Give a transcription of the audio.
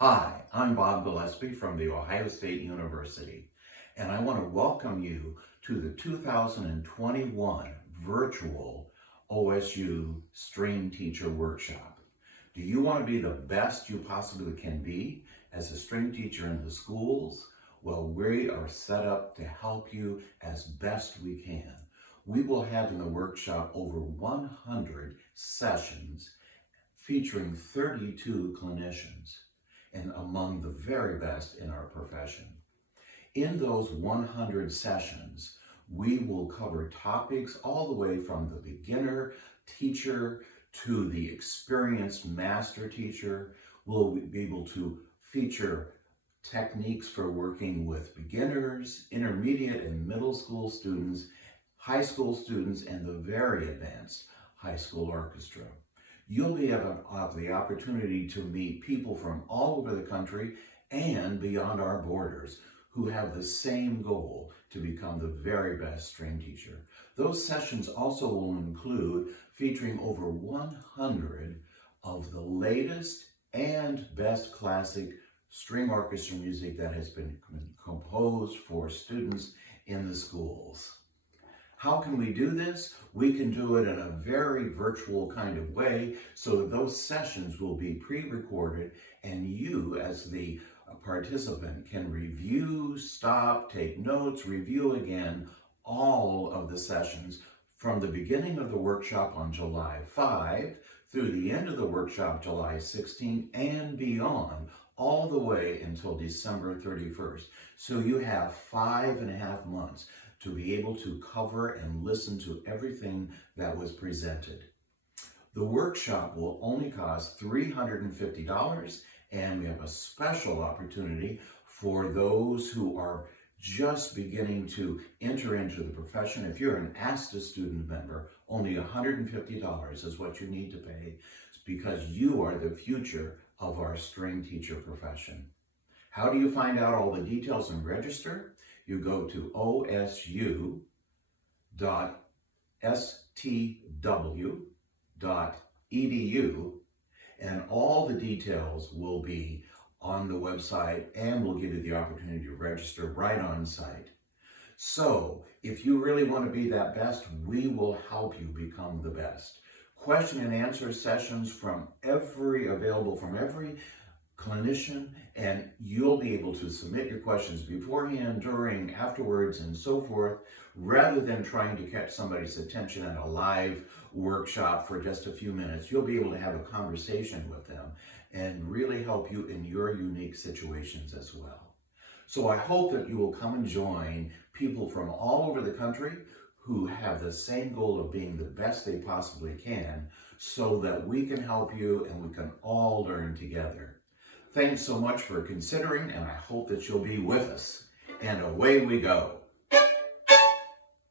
Hi, I'm Bob Gillespie from The Ohio State University, and I want to welcome you to the 2021 Virtual OSU String Teacher Workshop. Do you want to be the best you possibly can be as a string teacher in the schools? Well, we are set up to help you as best we can. We will have in the workshop over 100 sessions featuring 32 clinicians and among the very best in our profession. In those 100 sessions, we will cover topics all the way from the beginner teacher to the experienced master teacher. We'll be able to feature techniques for working with beginners, intermediate and middle school students, high school students, and the very advanced high school orchestra. You'll be have the opportunity to meet people from all over the country and beyond our borders who have the same goal to become the very best string teacher. Those sessions also will include featuring over 100 of the latest and best classic string orchestra music that has been composed for students in the schools. How can we do this? We can do it in a very virtual kind of way so that those sessions will be pre-recorded and you as the participant can review, stop, take notes, review again all of the sessions from the beginning of the workshop on July 5 through the end of the workshop July 16 and beyond, all the way until December 31st. So you have 5.5 months to be able to cover and listen to everything that was presented. The workshop will only cost $350, and we have a special opportunity for those who are just beginning to enter into the profession. If you're an ASTA student member, only $150 is what you need to pay because you are the future of our string teacher profession. How do you find out all the details and register? You go to osu.stw.edu and all the details will be on the website and we'll give you the opportunity to register right on site. So if you really want to be that best, we will help you become the best. Question and answer sessions available from every clinician, and you'll be able to submit your questions beforehand, during, afterwards, and so forth, rather than trying to catch somebody's attention at a live workshop for just a few minutes. You'll be able to have a conversation with them and really help you in your unique situations as well. So I hope that you will come and join people from all over the country who have the same goal of being the best they possibly can so that we can help you and we can all learn together. Thanks so much for considering, and I hope that you'll be with us. And away we go.